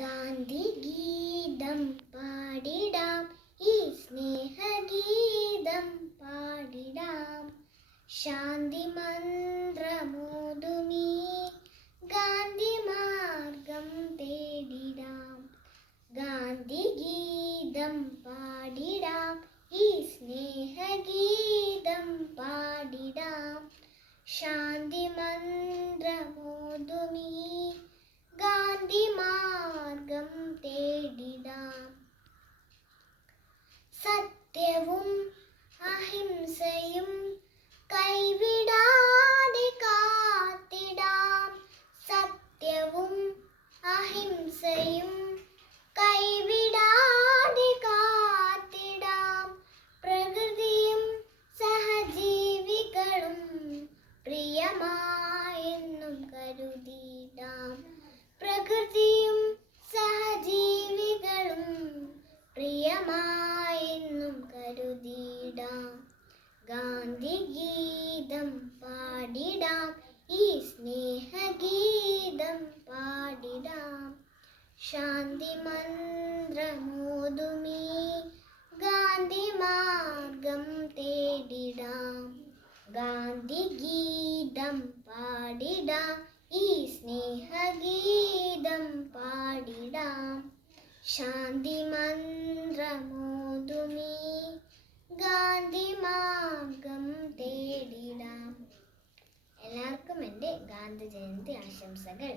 ഗാന്ധി ഗീതം പാടിടാം ഈ സ്നേഹഗീതം പാടിടാം. ശാന്തി മന്ത്രമോതുമീ ഗാന്ധി മാർഗം തേടിടാം. ഗാന്ധി ഗീതം പാടിടാം ഈ സ്നേഹഗീതം പാടിടാം. ശാന്തി മന്ത്രമോതുമീ ഗാന്ധി മാർഗം തേടിടാം സത്യവും കരുതിടാം ഗാന്ധി ഗീതം പാടിടാം. ഈ സ്നേഹഗീതം പാടിടാം. ശാന്തി മന്ത്രമോതുമീ ഗാന്ധി മാർഗം തേടിടാം. ഗാന്ധി ഗീതം പാടിടാം. ഈ സ്നേഹഗീതം പാടിടാം. ശാന്തി മന്ത്രമോതുമീ ഗാന്ധി മാർഗം തേടിടാം എല്ലാവർക്കും എന്റെ ഗാന്ധി ജയന്തി ആശംസകൾ.